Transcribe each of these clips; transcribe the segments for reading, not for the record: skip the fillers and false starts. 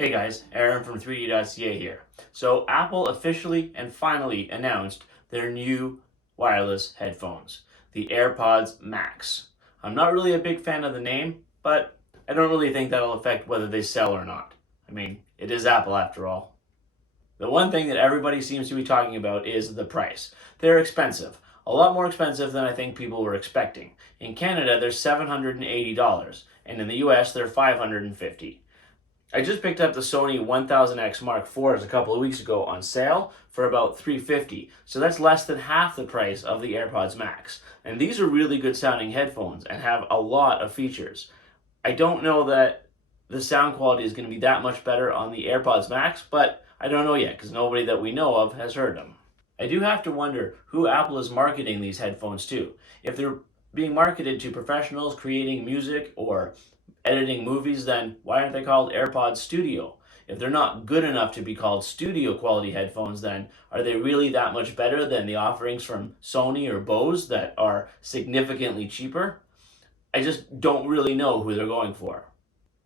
Hey guys, Aaron from 3D.ca here. So Apple officially and finally announced their new wireless headphones, the AirPods Max. I'm not really a big fan of the name, but I don't really think that'll affect whether they sell or not. I mean, it is Apple after all. The one thing that everybody seems to be talking about is the price. They're expensive, a lot more expensive than I think people were expecting. In Canada, they're $780, and in the US, they're $550. I just picked up the Sony 1000X Mark IVs a couple of weeks ago on sale for about $350, so that's less than half the price of the AirPods Max. And these are really good sounding headphones and have a lot of features. I don't know that the sound quality is going to be that much better on the AirPods Max, but I don't know yet because nobody that we know of has heard them. I do have to wonder who Apple is marketing these headphones to. If they're being marketed to professionals creating music or editing movies, then why aren't they called AirPods Studio? If they're not good enough to be called studio quality headphones, then are they really that much better than the offerings from Sony or Bose that are significantly cheaper? I just don't really know who they're going for.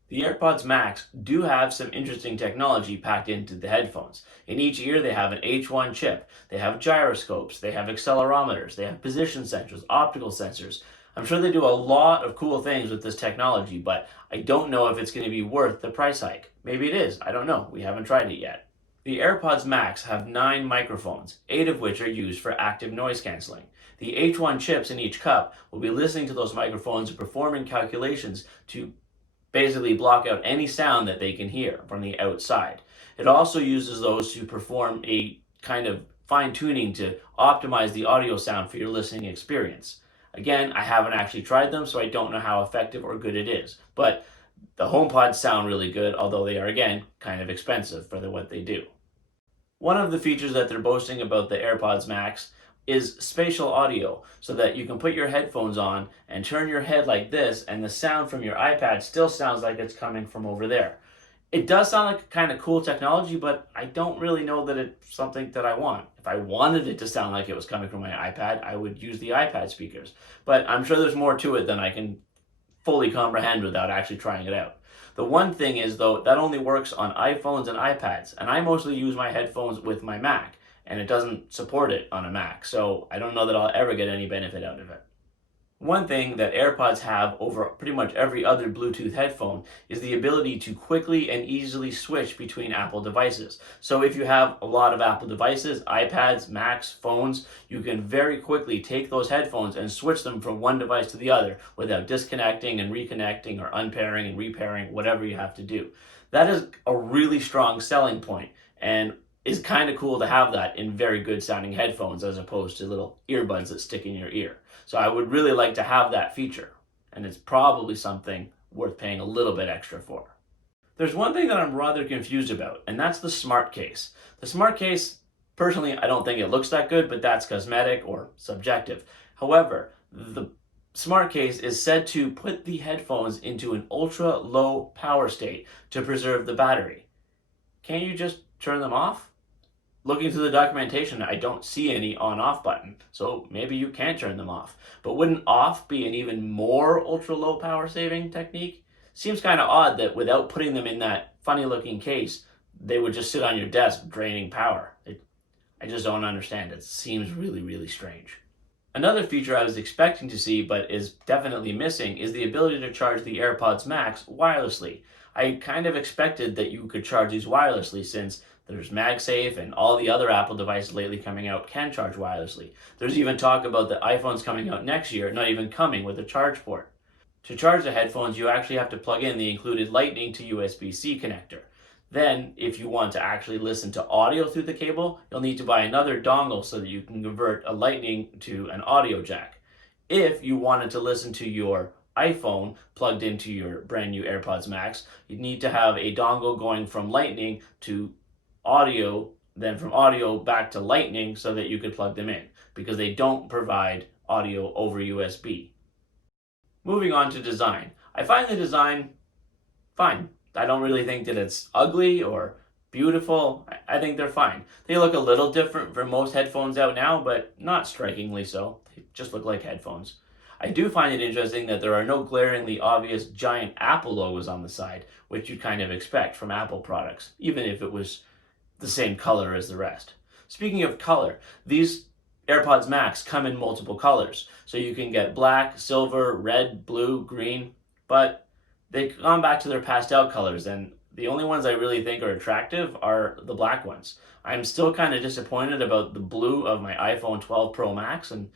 The AirPods Max do have some interesting technology packed into the headphones. In each ear, they have an H1 chip, they have gyroscopes, they have accelerometers, they have position sensors, optical sensors. I'm sure they do a lot of cool things with this technology, but I don't know if it's going to be worth the price hike. Maybe it is, I don't know, we haven't tried it yet. The AirPods Max have 9 microphones, 8 of which are used for active noise canceling. The H1 chips in each cup will be listening to those microphones and performing calculations to basically block out any sound that they can hear from the outside. It also uses those to perform a kind of fine tuning to optimize the audio sound for your listening experience. Again, I haven't actually tried them, so I don't know how effective or good it is. But the HomePods sound really good, although they are, again, kind of expensive for what they do. One of the features that they're boasting about the AirPods Max is spatial audio, so that you can put your headphones on and turn your head like this, and the sound from your iPad still sounds like it's coming from over there. It does sound like kind of cool technology, but I don't really know that it's something that I want. If I wanted it to sound like it was coming from my iPad, I would use the iPad speakers. But I'm sure there's more to it than I can fully comprehend without actually trying it out. The one thing is, though, that only works on iPhones and iPads, and I mostly use my headphones with my Mac, and it doesn't support it on a Mac, so I don't know that I'll ever get any benefit out of it. One thing that AirPods have over pretty much every other Bluetooth headphone is the ability to quickly and easily switch between Apple devices. So if you have a lot of Apple devices, iPads, Macs, phones, you can very quickly take those headphones and switch them from one device to the other without disconnecting and reconnecting or unpairing and repairing, whatever you have to do. That is a really strong selling point, and is kind of cool to have that in very good sounding headphones as opposed to little earbuds that stick in your ear. So I would really like to have that feature, and it's probably something worth paying a little bit extra for. There's one thing that I'm rather confused about, and that's the smart case. The smart case, personally, I don't think it looks that good, but that's cosmetic or subjective. However, the smart case is said to put the headphones into an ultra low power state to preserve the battery. Can't you just turn them off? Looking through the documentation, I don't see any on-off button, so maybe you can turn them off. But wouldn't off be an even more ultra-low power saving technique? Seems kind of odd that without putting them in that funny-looking case, they would just sit on your desk draining power. I just don't understand. It seems really, really strange. Another feature I was expecting to see, but is definitely missing, is the ability to charge the AirPods Max wirelessly. I kind of expected that you could charge these wirelessly since there's MagSafe and all the other Apple devices lately coming out can charge wirelessly. There's even talk about the iPhones coming out next year, not even coming with a charge port. To charge the headphones, you actually have to plug in the included Lightning to USB-C connector. Then, if you want to actually listen to audio through the cable, you'll need to buy another dongle so that you can convert a Lightning to an audio jack. If you wanted to listen to your iPhone plugged into your brand new AirPods Max, you'd need to have a dongle going from Lightning to audio, then from audio back to Lightning so that you could plug them in, because they don't provide audio over USB. Moving on to design. I find the design fine. I don't really think that it's ugly or beautiful. I think they're fine. They look a little different from most headphones out now, but not strikingly so. They just look like headphones. I do find it interesting that there are no glaringly obvious giant Apple logos on the side, which you'd kind of expect from Apple products, even if it was the same color as the rest. Speaking of color, these AirPods Max come in multiple colors. So you can get black, silver, red, blue, green, but they've gone back to their pastel colors, and the only ones I really think are attractive are the black ones. I'm still kind of disappointed about the blue of my iPhone 12 Pro Max, and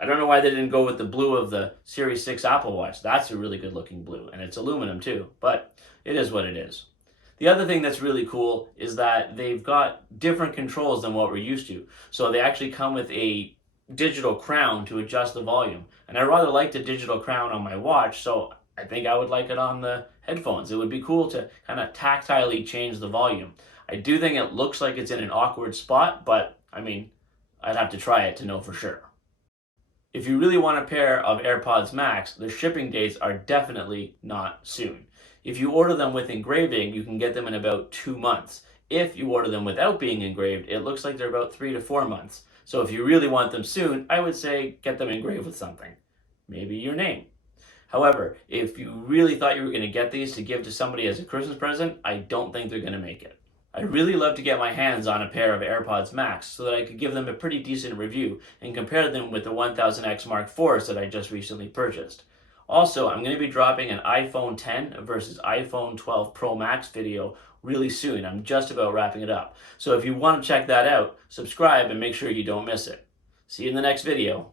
I don't know why they didn't go with the blue of the Series 6 Apple Watch. That's a really good looking blue, and it's aluminum too, but it is what it is. The other thing that's really cool is that they've got different controls than what we're used to. So they actually come with a digital crown to adjust the volume. And I rather like the digital crown on my watch, so I think I would like it on the headphones. It would be cool to kind of tactilely change the volume. I do think it looks like it's in an awkward spot, but I mean, I'd have to try it to know for sure. If you really want a pair of AirPods Max, the shipping dates are definitely not soon. If you order them with engraving, you can get them in about 2 months. If you order them without being engraved, it looks like they're about 3 to 4 months. So if you really want them soon, I would say get them engraved with something. Maybe your name. However, if you really thought you were going to get these to give to somebody as a Christmas present, I don't think they're going to make it. I'd really love to get my hands on a pair of AirPods Max so that I could give them a pretty decent review and compare them with the 1000X Mark IVs that I just recently purchased. Also, I'm going to be dropping an iPhone 10 versus iPhone 12 Pro Max video really soon. I'm just about wrapping it up. So if you want to check that out, subscribe and make sure you don't miss it. See you in the next video.